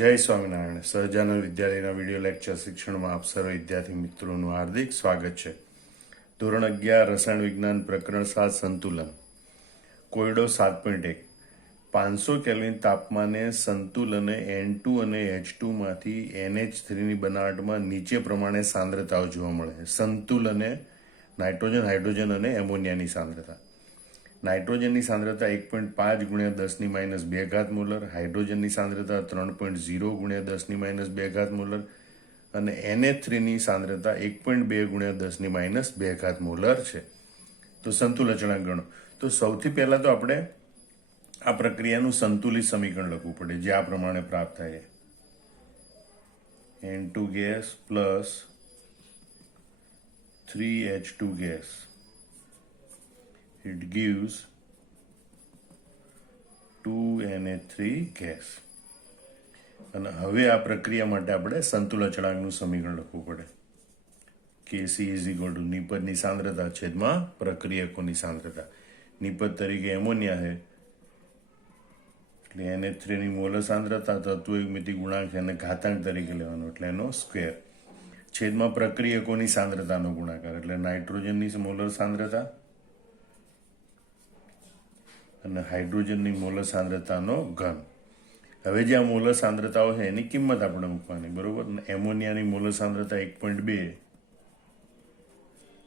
જય સ્વામિનારાયણ. સહજાનંદ વિદ્યાલયના video lecture શિક્ષણમાં આપ સર્વ વિદ્યાર્થી મિત્રોનું હાર્દિક સ્વાગત છે. ધોરણ 11 રસાયણ વિજ્ઞાન પ્રકરણ 7 સંતુલન. કોયડો 7.1. 500 કેલ્વિન તાપમાને સંતુલને N2 અને H2 માંથી NH3ની બનાવટમાં નીચે પ્રમાણે સાંદ્રતાઓ જોવા મળે છે. સંતુલને નાઇટ્રોજન, હાઇડ્રોજન અને એમોનિયાની સાંદ્રતા. નાઇટ્રોજનની સાંદ્રતા 1.5 ગુણ્યા 10⁻2 ઘાત મોલર, હાઇડ્રોજનની સાંદ્રતા 3.0 ગુણ્યા 10⁻2 ઘાત મોલર અને NH3ની સાંદ્રતા 1.2 ગુણ્યા 10⁻2 ઘાત મોલર છે. તો સંતુલન અચળાંક ગણો. તો સૌથી પહેલા તો આપણે આ પ્રક્રિયાનું સંતુલિત સમીકરણ લખવું પડે, જે આ પ્રમાણે પ્રાપ્ત થાય. N2 gas plus 3H2 gas, it gives 2NH3 gas. અને હવે આ પ્રક્રિયા માટે આપણે સંતુલન અચળાંકનું સમીકરણ લખવું પડે. Kc ઇઝ ઇક્વલ ટુ નિપજની સાંદ્રતા છેદમાં પ્રક્રિયકોની સાંદ્રતા. નિપજ તરીકે એમોનિયા છે એટલે NH3 ની મોલર સાંદ્રતા, તત્વયુગ્મિતિ ગુણાંક એને ઘાતાંક તરીકે લેવાનો એટલે એનો સ્ક્વેર, છેદમાં પ્રક્રિયકોની સાંદ્રતાનો ગુણાકાર એટલે નાઇટ્રોજનની મોલર સાંદ્રતા અને હાઇડ્રોજનની મોલર સાંદ્રતાનો ઘન. હવે જે આ મોલર સાંદ્રતાઓ છે એની કિંમત આપણે મૂકવાની, બરોબર. એમોનિયાની મોલર સાંદ્રતા 1.2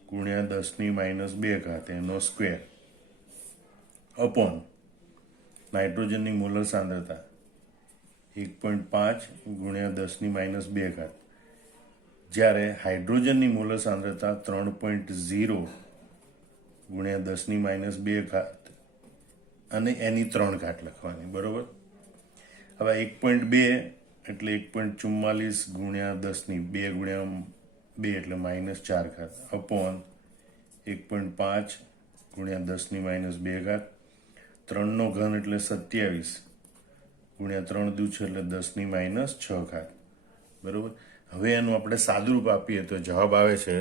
ગુણ્યા 10⁻2 ઘાત એનો સ્ક્વેર અપોન નાઇટ્રોજનની મોલર સાંદ્રતા 1.5 ગુણ્યા 10⁻2 ઘાત, જ્યારે હાઇડ્રોજનની મોલર સાંદ્રતા 3.0 ગુણ્યા 10⁻2 ઘાત અને એની 3 ઘાત લખવાની, બરોબર. હવે 1.2 એટલે 1.44 ગુણ્યા 10⁻2 ગુણ્યા 2 એટલે -4 ઘાત અપોન 1.5 ગુણ્યા 10⁻2 ઘાત, 3નો ઘન એટલે 27 ગુણ્યા 3 દુ છે એટલે 10⁻6 ઘાત, બરોબર. હવે એનું આપણે સાદુરૂપ આપીએ તો જવાબ આવે છે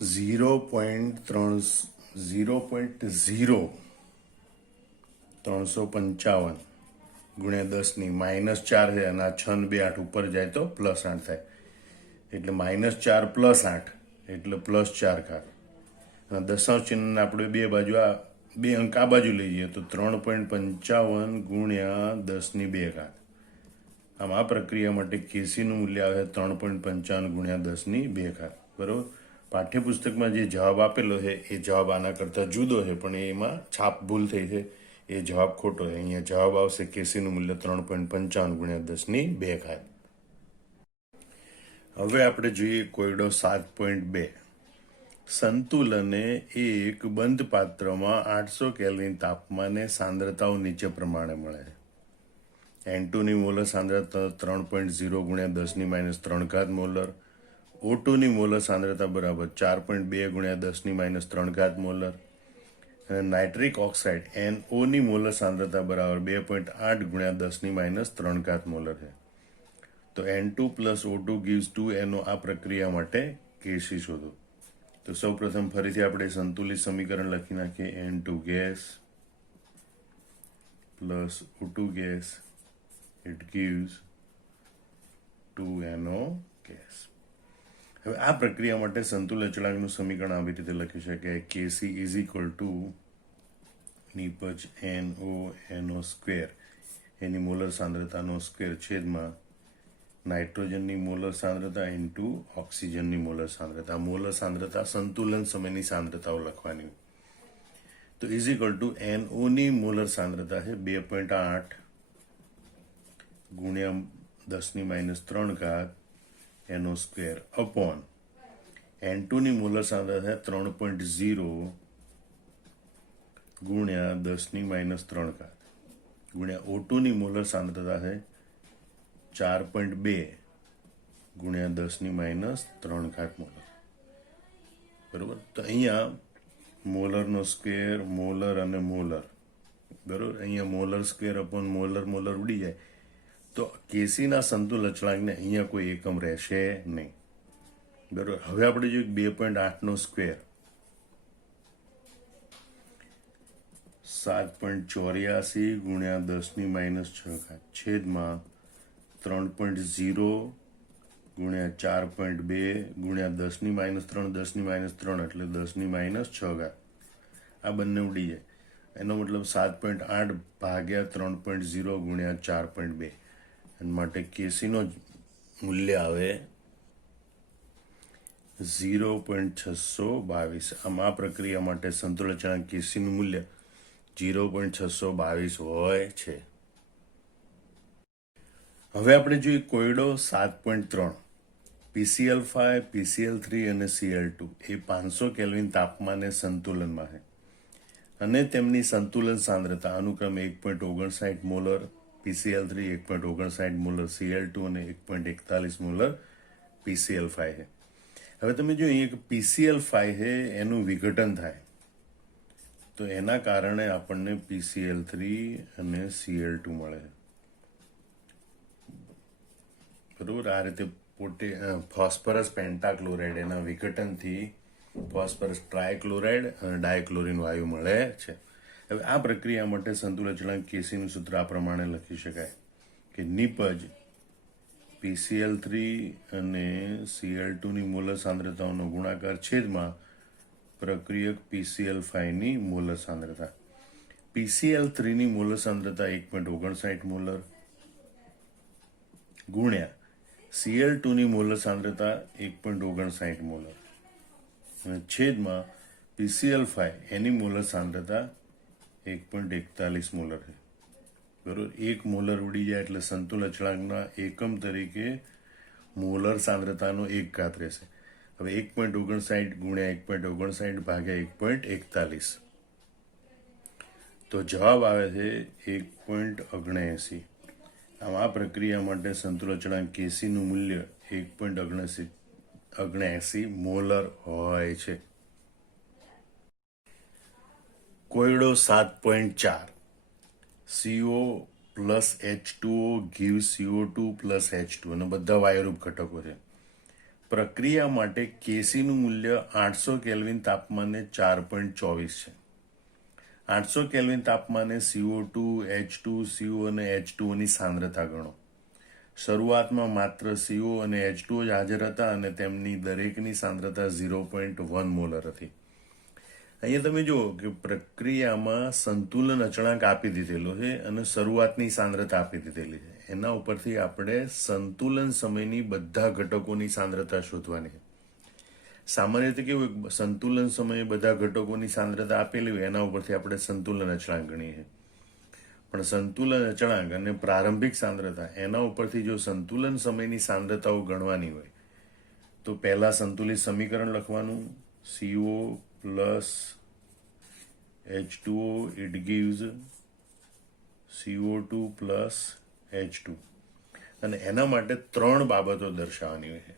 0.0355 ગુણ્યા 10⁻4 છે અને આ 6 ને 2 8 ઉપર જાય તો +8 થાય એટલે -4 + 8 એટલે +4 ઘાત. અને દશાંશ ચિહ્નને આપણે બે બાજુ આ બે અંક આ બાજુ લઈ જઈએ તો 3.55 ગુણ્યા 10⁻2 ઘાત. આમ આ પ્રક્રિયા માટે કેસીનું મૂલ્ય આવે 3.55 ગુણ્યા 10⁻2 ઘાત, બરોબર. પાઠ્યપુસ્તકમાં જે જવાબ આપેલો છે એ જવાબ આના કરતાં જુદો છે, પણ એમાં છાપ ભૂલ થઈ છે, એ જવાબ ખોટો છે. અહીંયા જવાબ આવશે કેસીનું મૂલ્ય 3.55 ગુણ્યા 10⁻2 ઘાત. હવે આપણે જોઈએ કોયડો 7.2. સંતુલને એક બંધ પાત્રમાં 800 કેલ્વિન તાપમાને સાંદ્રતાઓ નીચે પ્રમાણે મળે છે. N2 ની મોલર સાંદ્રતા 3.0 ગુણ્યા 10⁻3 ઘાત મોલર, O2 ની મોલર સાંદ્રતા બરાબર 4.2 ગુણ્યા 10⁻3 ઘાત મોલર અને નાઇટ્રિક ઓક્સાઇડ NO ની મોલર સાંદ્રતા બરાબર 2.8 ગુણ્યા 10⁻3 ઘાત મોલર છે. તો N2 plus O2 gives 2NO. આ પ્રક્રિયા માટે Kc શોધો. તો સૌ પ્રથમ ફરીથી આપણે સંતુલિત સમીકરણ લખી નાખીએ. N2 gas plus O2 gas, it gives 2NO gas. હવે આ પ્રક્રિયા માટે સંતુલન અચળાંકનું સમીકરણ આવી રીતે લખી શકાય. Kc ઇઝ ઇક્વલ ટુ નિપજ NO સ્ક્વેર, એની મોલર સાંદ્રતાનો સ્ક્વેર છેદમાં નાઇટ્રોજનની મોલર સાંદ્રતા ઇન્ટુ ઓક્સિજનની મોલર સાંદ્રતા. મોલર સાંદ્રતા સંતુલન સમયની સાંદ્રતાઓ લખવાની. તો ઇઝ ઇક્વલ ટુ NO ની મોલર સાંદ્રતા છે 2.8 ગુણ્યા 10⁻3 ઘાત એનો સ્ક્વેર અપોન N2 ની મોલર સાંદ્રતા 3.0 ગુણ્યા 10⁻3 ઘાત ગુણ્યા O2 ની મોલર સાંદ્રતા છે 4.2 ગુણ્યા 10⁻3 ઘાત મોલર, બરોબર. તો અહીંયા મોલરનો સ્ક્વેર, મોલર અને મોલર, બરોબર. અહીંયા molar square upon molar molar ઉડી જાય તો કેસીના સંતુલન અચળાંકને અહીંયા કોઈ એકમ રહેશે નહીં, બરોબર. હવે આપણે જોઈએ 2.8 નો સ્ક્વેર 7.84 ગુણ્યા 10⁻6 છેદમાં 3.0 ગુણ્યા 4.2 ગુણ્યા 10⁻3 10⁻3 એટલે 10⁻6 આ બંને ઉડી જાય. એનો મતલબ 7.8 ભાગ્યા 3.0 ગુણ્યા 4.2 અને માટે કેસીનો મૂલ્ય આવે 0.622. આમ આ પ્રક્રિયા માટે સંતુલન અચળાંક કેસીનું મૂલ્ય 0.622 હોય છે. હવે આપણે જોઈએ કોયડો 7.3. PCl5, PCl3 અને Cl2 એ 500 કેલ્વિન તાપમાને સંતુલનમાં છે અને તેમની સંતુલન સાંદ્રતા અનુક્રમે 1.59 મોલર PCl3, 1.59 મોલર Cl2 અને 1.41 મોલર PCl5 છે. હવે તમે જો અહીંયા PCl5 છે એનું વિઘટન થાય તો એના કારણે આપણને PCl3 અને Cl2 મળે. બરોબર, આ રીતે ફોસ્ફરસ પેન્ટાક્લોરાઇડ એના વિઘટનથી ફોસ્ફરસ ટ્રાયક્લોરાઇડ અને ડાયક્લોરિન વાયુ મળે છે. હવે આ પ્રક્રિયા માટે સંતુલન અચળાંક કેસીનું સૂત્ર આ પ્રમાણે લખી શકાય કે નિપજ PCl3 અને Cl2 ની મોલર સાંદ્રતાઓનો ગુણાકાર છેદમાં પ્રક્રિયક PCl5 ની મોલર સાંદ્રતા. PCl3 ની મોલર સાંદ્રતા 1.59 મોલર ગુણ્યા Cl2 ની મોલર સાંદ્રતા 1.59 મોલર અને છેદમાં PCl5 એની મોલર સાંદ્રતા 1.41 મોલર છે. બરોબર, 1 મોલર ઉડી જાય એટલે સંતુલન અચળાંકના એકમ તરીકે મોલર સાંદ્રતાનો 1 રહેશે. હવે 1.59 ગુણ્યા 1.59 ભાગ્યા 1.41 તો જવાબ આવે છે 1.79. આમ આ પ્રક્રિયા માટે સંતુલન અચળાંક કેસીનું મૂલ્ય 1.79 મોલર હોય છે. કોયડો 7.4. CO plus H2O gives CO2 plus H2 અને બધા વાયુરૂપ ઘટકો છે. પ્રક્રિયા માટે કેસીનું મૂલ્ય 800 કેલ્વિન તાપમાને 4.24 છે. 800 કેલ્વિન તાપમાને CO2, H2, CO અને H2O ની સાંદ્રતા ગણો. શરૂઆતમાં માત્ર CO અને H2O જ હાજર હતા અને તેમની દરેકની સાંદ્રતા 0.1 મોલર હતી. અહીંયા તમે જુઓ કે પ્રક્રિયામાં સંતુલન અચળાંક આપી દીધેલો છે અને શરૂઆતની સાંદ્રતા આપી દીધેલી છે. એના ઉપરથી આપણે સંતુલન સમયની બધા ઘટકોની સાંદ્રતા શોધવાની છે. સામાન્ય રીતે કેવું, સંતુલન સમયે બધા ઘટકોની સાંદ્રતા આપેલી હોય એના ઉપરથી આપણે સંતુલન અચળાંક ગણીએ. પણ સંતુલન અચળાંક અને પ્રારંભિક સાંદ્રતા એના ઉપરથી જો સંતુલન સમયની સાંદ્રતાઓ ગણવાની હોય તો પહેલા સંતુલિત સમીકરણ લખવાનું, CO plus H2O it gives CO2 plus H2 અને એના માટે 3 બાબતો દર્શાવવાની હોય છે.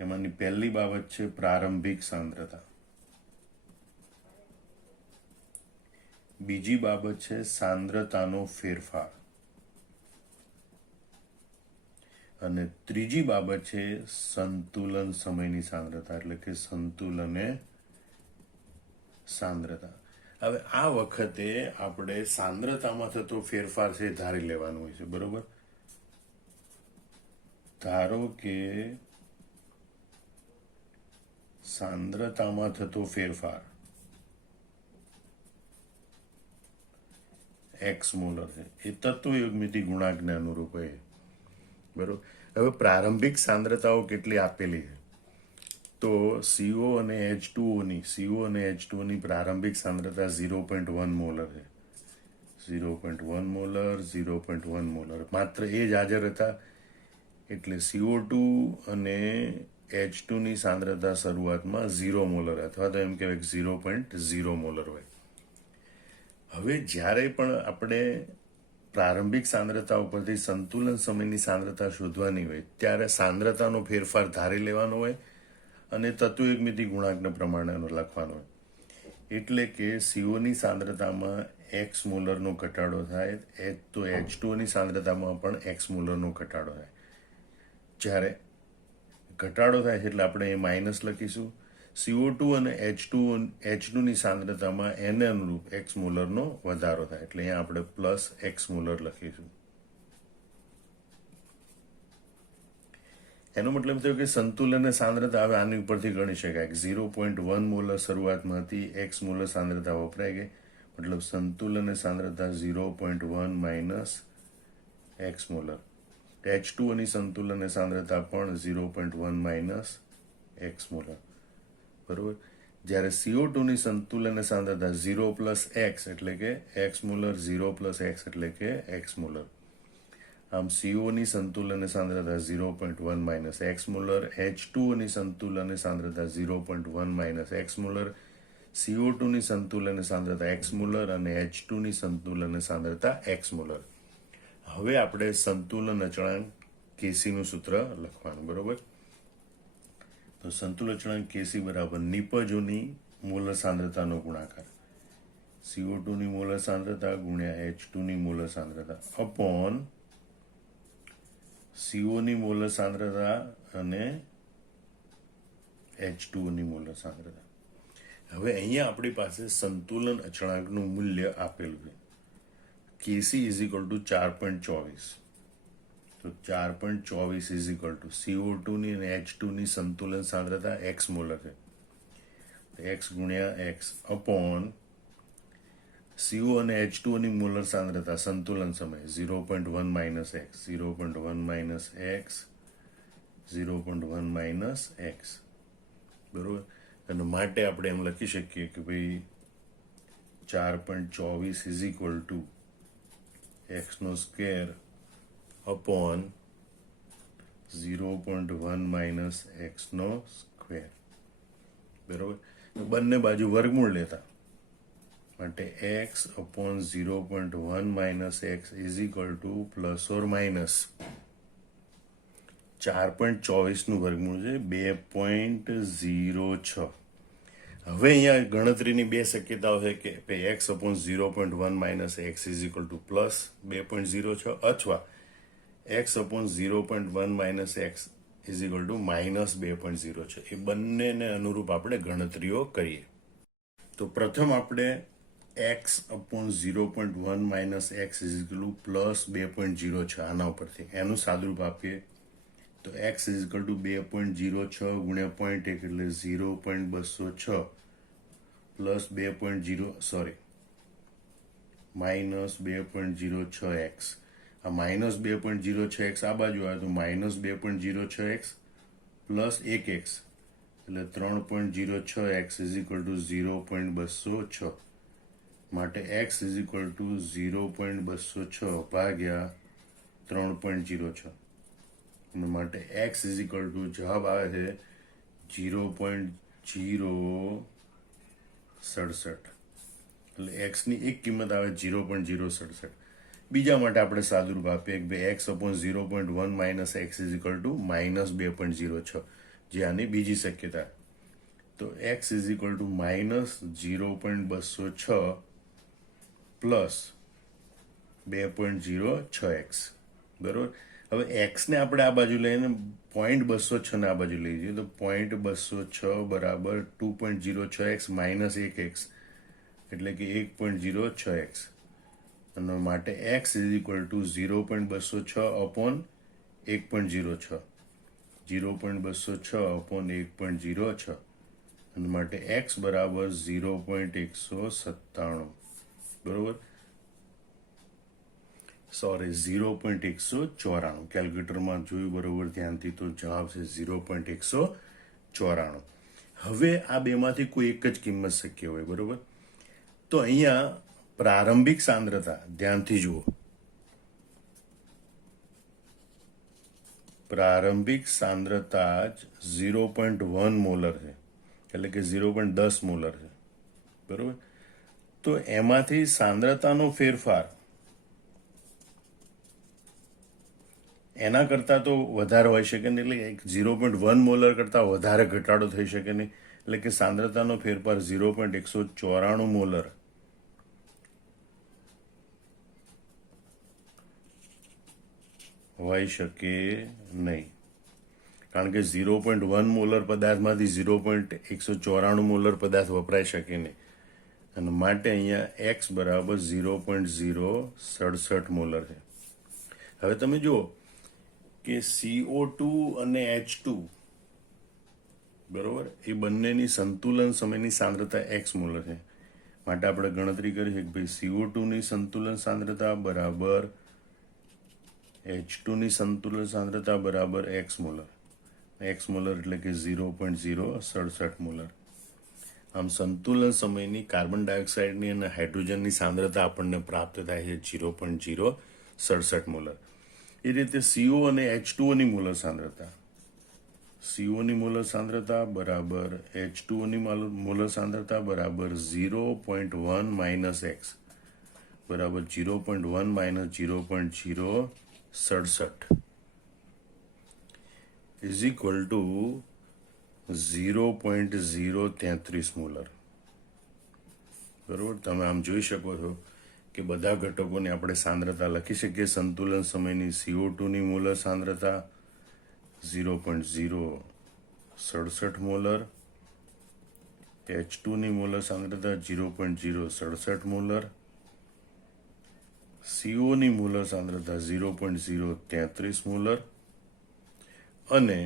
એમાંની પહેલી બાબત છે પ્રારંભિક સાંદ્રતા, બીજી બાબત છે સાંદ્રતાનો ફેરફાર અને ત્રીજી બાબત છે સંતુલન સમયની સાંદ્રતા એટલે કે સંતુલને સાંદ્રતા. હવે આ વખતે આપણે સાંદ્રતામાં થતો ફેરફાર છે ધારી લેવાનું હોય છે. બરોબર, ધારો કે સાંદ્રતામાં થતો ફેરફાર x મોલર છે. એ તત્વયુગ્મિતિ ગુણાંકને અનુરૂપ હોય. બરોબર, હવે પ્રારંભિક સાંદ્રતાઓ કેટલી આપેલી છે તો CO અને H2O ની પ્રારંભિક સાંદ્રતા 0.1 મોલર છે. 0.1 મોલર, 0.1 મોલર માત્ર એ જ હાજર હતા એટલે CO2 અને H2 ની સાંદ્રતા શરૂઆતમાં 0 મોલર અથવા તો એમ કહેવાય 0.0 મોલર હોય. હવે જ્યારે પણ આપણે પ્રારંભિક સાંદ્રતા ઉપરથી સંતુલન સમયની સાંદ્રતા શોધવાની હોય ત્યારે સાંદ્રતાનો ફેરફાર ધારી લેવાનો હોય અને તત્વયુગ્મિતિ ગુણાંકના પ્રમાણે લખવાનો હોય. એટલે કે CO ની સાંદ્રતામાં x મોલરનો ઘટાડો થાય તો H2O ની સાંદ્રતામાં પણ x મોલરનો ઘટાડો થાય. જ્યારે ઘટાડો થાય છે એટલે આપણે એ માઇનસ લખીશું. CO2 અને H2 ની સાંદ્રતામાં એને અનુરૂપ એક્સ મોલરનો વધારો થાય, એટલે અહીંયા આપણે પ્લસ એક્સ મોલર લખીશું. એનો મતલબ થયો કે સંતુલન સાંદ્રતા હવે આની ઉપરથી ગણી શકાય. 0.1 મોલર શરૂઆતમાં હતી, એક્સ મોલર સાંદ્રતા વપરાઈ ગઈ, મતલબ સંતુલન સાંદ્રતા 0.1 માઇનસ એક્સ મોલર. H2 ની સંતુલન સાંદ્રતા પણ 0.1 માઇનસ એક્સ મોલર, બરોબર. જ્યારે CO2 ની સંતુલન સાંદ્રતા 0 પ્લસ એક્સ એટલે કે એક્સ મોલર, 0 પ્લસ એક્સ એટલે કે એક્સ મોલર. આમ CO ની સંતુલન સાંદ્રતા 0.1 માઇનસ એક્સ મોલર, H2 ની સંતુલન સાંદ્રતા 0.1 માઇનસ એક્સ મોલર, CO2 ની સંતુલન સાંદ્રતા એક્સ મોલર અને H2 ની સંતુલન સાંદ્રતા એક્સ મોલર. હવે આપણે સંતુલન અચળાંક Kc નું સૂત્ર લખવાનું, બરોબર. તો સંતુલન અચળાંક Kc બરાબર નિપજોની મોલર સાંદ્રતાનો ગુણાકાર, CO2 ની મોલર સાંદ્રતા ગુણ્યા H2 ની મોલર સાંદ્રતા અપોન CO ની મોલર સાંદ્રતા અને H2 ની મોલર સાંદ્રતા. હવે અહીંયા આપણી પાસે સંતુલન અચળાંકનું મૂલ્ય આપેલું છે. Kc is equal two 4.24. તો 4.24 ઇઝ ઇક્વલ ટુ CO2 ની અને H2 ની સંતુલન સાંદ્રતા એક્સ મોલર છે, એક્સ ગુણ્યા એક્સ અપોન CO અને H2 ની મોલર સાંદ્રતા સંતુલન સમય 0.1 minus x, 0.1 minus x, 0.1 minus x, બરોબર. અને માટે આપણે એમ લખી શકીએ કે ભાઈ 4.24 ઇઝ ઇક્વલ ટુ એક્સ નો સ્ક્વેર અપોન 0.1 માઇનસ એક્સ નો સ્ક્વેર, બરોબર. બંને બાજુ વર્ગમૂળ લેતા માટે x upon 0.1 minus x is equal to plus or minus 4.24 નું વર્ગમૂળ છે 2.06. હવે અહીંયા ગણતરીની બે શક્યતાઓ છે કે x upon 0.1 minus x is equal to plus 2.06 અથવા x upon 0.1 minus x is equal two minus 2.06. એ બંનેને અનુરૂપ આપણે ગણતરીઓ કરીએ. તો પ્રથમ આપણે x upon 0.1 minus x is equal to plus 2.06 આના ઉપરથી એનું સાદુરૂપ આપીએ તો એક્સ ઇઝ ઇક્વલ ટુ 2.06 ગુણ્યા 0.1 એટલે 0.206 પ્લસ 2.0 માઇનસ 2.06 એક્સ. આ માઇનસ 2.06 એક્સ આ બાજુ આવે તો માઇનસ 2.06 એક્સ પ્લસ 1 એક્સ એટલે 3.06 એક્સ ઇઝ ઇક્વલ ટુ 0.206. માટે એક્સ ઇઝ ઇક્વલ ટુ 0.206 ભાગ્યા 3.06 અને માટે એક્સ ઇઝ ઇક્વલ ટુ જવાબ આવે છે 0.067. એટલે એક્સની એક કિંમત આવે 0.067. બીજા માટે આપણે સાદુરૂપ આપીએ કે ભાઈ x upon 0.1 minus x is equal two minus 2.06 જે આની બીજી શક્યતા. તો x is equal two minus 0.206 plus 2.06 x, બરોબર. હવે એક્સને આપણે આ બાજુ લઈને 0.206 ને આ બાજુ લઈ જઈએ તો 0.206 બરાબર 2.06 એક્સ માઇનસ 1 એક્સ એટલે કે 1.06 એક્સ. અને માટે x is equal two 0.206 upon 1.06, 0.206 upon 1.06 અને માટે એક્સ બરાબર 0.197, બરોબર. 0.194. કેલ્ક્યુલેટરમાં જોયું બરોબર ધ્યાનથી તો જવાબ છે 0.194. હવે આ બેમાંથી કોઈ એક જ કિંમત શક્ય હોય, બરોબર. તો અહીંયા પ્રારંભિક સાંદ્રતા ધ્યાનથી જુઓ, પ્રારંભિક સાંદ્રતા જ 0.1 મોલર છે એટલે કે 0.10 મોલર છે, બરોબર. તો એમાંથી સાંદ્રતાનો ફેરફાર એના કરતાં તો વધારે હોઈ શકે નહીં, એટલે 0.1 મોલર કરતાં વધારે ઘટાડો થઈ શકે નહીં, એટલે કે સાંદ્રતાનો ફેરફાર 0.194 મોલર હોઈ શકે નહીં. કારણ કે 0.1 મોલર પદાર્થમાંથી 0.194 મોલર પદાર્થ વપરાઈ શકે નહીં, અને માટે અહીંયા એક્સ બરાબર 0.067 મોલર છે. હવે તમે જુઓ કે CO2 અને H2 બરોબર, એ બંનેની સંતુલન સમયની સાંદ્રતા એક્સ મોલર છે. માટે આપણે ગણતરી કરી છે કે ભાઈ CO2 ની સંતુલન સાંદ્રતા બરાબર H2 ની સંતુલન સાંદ્રતા બરાબર એક્સ મોલર. એક્સ મોલર એટલે કે 0.067 મોલર. આમ સંતુલન સમયની કાર્બન ડાયોક્સાઇડની અને હાઇડ્રોજનની સાંદ્રતા આપણને પ્રાપ્ત થાય છે 0.067 મોલર. એ રીતે CO અને H2O ની મોલર સાંદ્રતા, CO ની મોલર સાંદ્રતા બરાબર H2O ની મોલર સાંદ્રતા બરાબર 0.1 માઇનસ એક્સ બરાબર 0.1 minus 0.067 is equal two 0.033 molar. બરોબર, તમે આમ જોઈ શકો છો કે બધા ઘટકોની આપણે સાંદ્રતા લખી શકીએ. સંતુલન સમયની CO2 ની મોલર સાંદ્રતા 0.067 મોલર, H2 ની મોલર સાંદ્રતા 0.067 મોલર, CO ની મોલર સાંદ્રતા 0.033 મોલર અને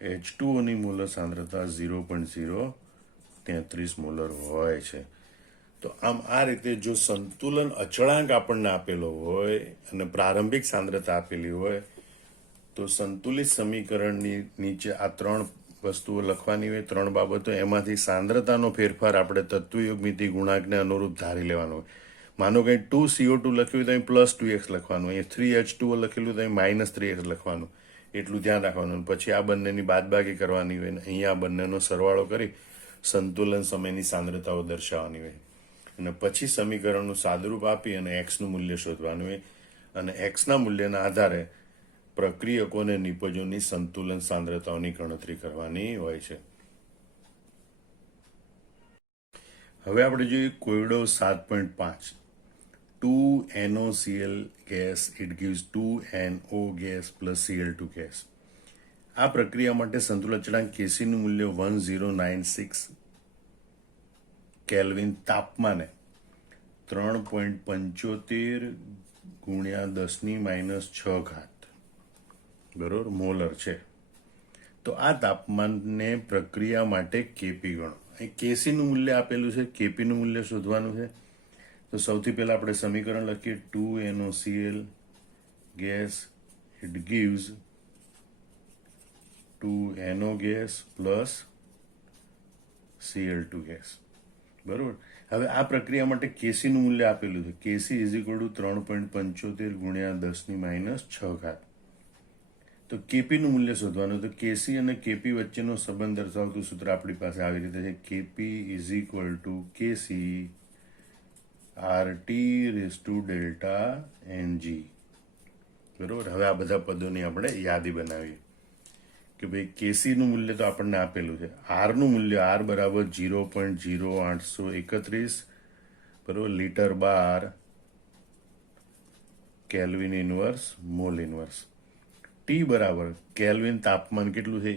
H2O ની મોલર સાંદ્રતા 0.033 મોલર હોય છે. તો આમ આ રીતે જો સંતુલન અચળાંક આપણને આપેલો હોય અને પ્રારંભિક સાંદ્રતા આપેલી હોય તો સંતુલિત સમીકરણની નીચે આ ત્રણ વસ્તુઓ લખવાની હોય, ત્રણ બાબતો. એમાંથી સાંદ્રતાનો ફેરફાર આપણે તત્વયોગમિતિ ગુણાંકને અનુરૂપ ધારી લેવાનો હોય. માનો કંઈ 2CO2 લખ્યું તો અહીં +2x લખવાનું, અહીંયા 3H2O લખેલું તો અહીં -3x લખવાનું. એટલું ધ્યાન રાખવાનું. પછી આ બંનેની બાદબાકી કરવાની હોય, અહીંયા આ બંનેનો સરવાળો કરી સંતુલન સમયની સાંદ્રતાઓ દર્શાવવાની હોય, અને પછી સમીકરણનું સાદુરૂપ આપી અને એક્સનું મૂલ્ય શોધવાનું હોય, અને એક્સના મૂલ્યના આધારે પ્રક્રિયકો અને નિપજોની સંતુલન સાંદ્રતાઓની ગણતરી કરવાની હોય છે. હવે આપણે જોઈએ કોયડો 7.5. 2NOCl gas, it gives 2NO gas plus Cl2 gas. આ પ્રક્રિયા માટે સંતુલન અચળાંક કેસીનું મૂલ્ય 1096 કેલ્વિન તાપમાને 3.75 ગુણ્યા 10⁻⁶ બરોબર મોલર છે. તો આ તાપમાનને પ્રક્રિયા માટે કેપી ગણો. અહીં કેસીનું મૂલ્ય આપેલું છે, કેપીનું મૂલ્ય શોધવાનું છે. તો સૌથી પહેલા આપણે સમીકરણ લખીએ. 2NOCl gas it gives 2NO gas plus Cl2 gas. બરોબર. હવે આ પ્રક્રિયા માટે કેસીનું મૂલ્ય આપેલું છે. કેસી ઇઝ ઇક્વલ ટુ 3.75 ગુણ્યા 10⁻⁶. તો કેપીનું મૂલ્ય શોધવાનું. તો કેસી અને કેપી વચ્ચેનો સંબંધ દર્શાવતું સૂત્ર આપણી પાસે આવી રીતે છે. KP is equal to KC RT raise to delta NG. બરોબર. હવે આ બધા પદોની આપણે યાદી બનાવીએ કે ભાઈ કેસીનું મૂલ્ય તો આપણને આપેલું છે. આરનું મૂલ્ય આર બરાબર 0.0831 બરોબર litre bar kelvin inverse mole inverse. T બરાબર કેલ્વિન તાપમાન કેટલું છે?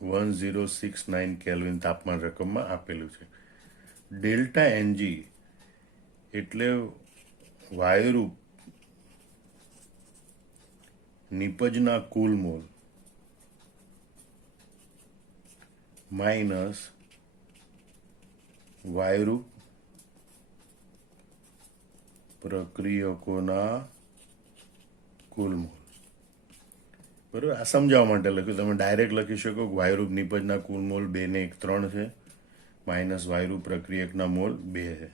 1069 કેલ્વિન તાપમાન રકમમાં આપેલું છે. ડેલ્ટા એનજી એટલે વાયુરૂપ નિપજના કુલ મોલ માઇનસ વાયુરૂપ પ્રક્રિયકોના કુલ મોલ. બરાબર. આ સમજાવવા માટે લખ્યું. તમે ડાયરેક્ટ લખી શકો કે વાયુરૂપ નિપજના કુલ મોલ 2 ને 1 3 છે, માઇનસ વાયુરૂપ પ્રક્રિયકના મોલ 2 છે.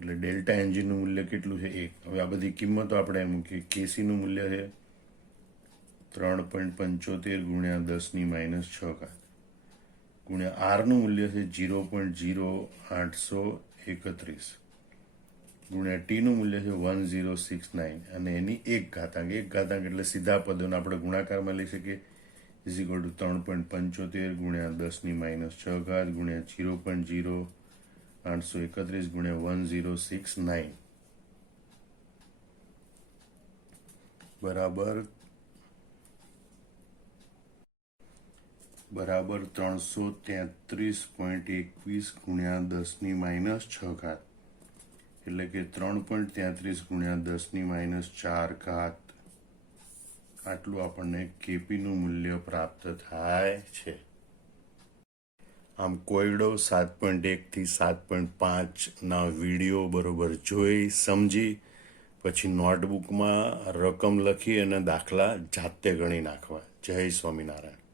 એટલે ડેલ્ટા એનજીનું મૂલ્ય કેટલું છે? 1. હવે આ બધી કિંમતો આપણે એમ મૂકીએ. કેસીનું મૂલ્ય છે 3.75 ગુણ્યા 10⁻⁶ ગુણ્યા આરનું મૂલ્ય છે 0.0831 ગુણ્યા ટીનું મૂલ્ય છે 1069 અને એની 1 ઘાતાંક. 1 ઘાતાંક એટલે સીધા પદોને આપણે ગુણાકારમાં લઈ શકીએ. ઇઝ ઇક્વલ ટુ 3.75 ગુણ્યા 10⁻⁶ ગુણ્યા 0.0831 ગુણ્યા 1069 બરાબર બરાબર 333.21 ગુણ્યા 10⁻6 એટલે કે 3.33 ગુણ્યા 10⁻4 આટલું આપણને કેપીનું મૂલ્ય પ્રાપ્ત થાય છે. આમ કોયડો 7.1 થી 7.5 વિડીયો બરોબર જોઈ સમજી પછી નોટબુકમાં રકમ લખી અને દાખલા જાતે ગણી નાખવા. જય સ્વામિનારાયણ.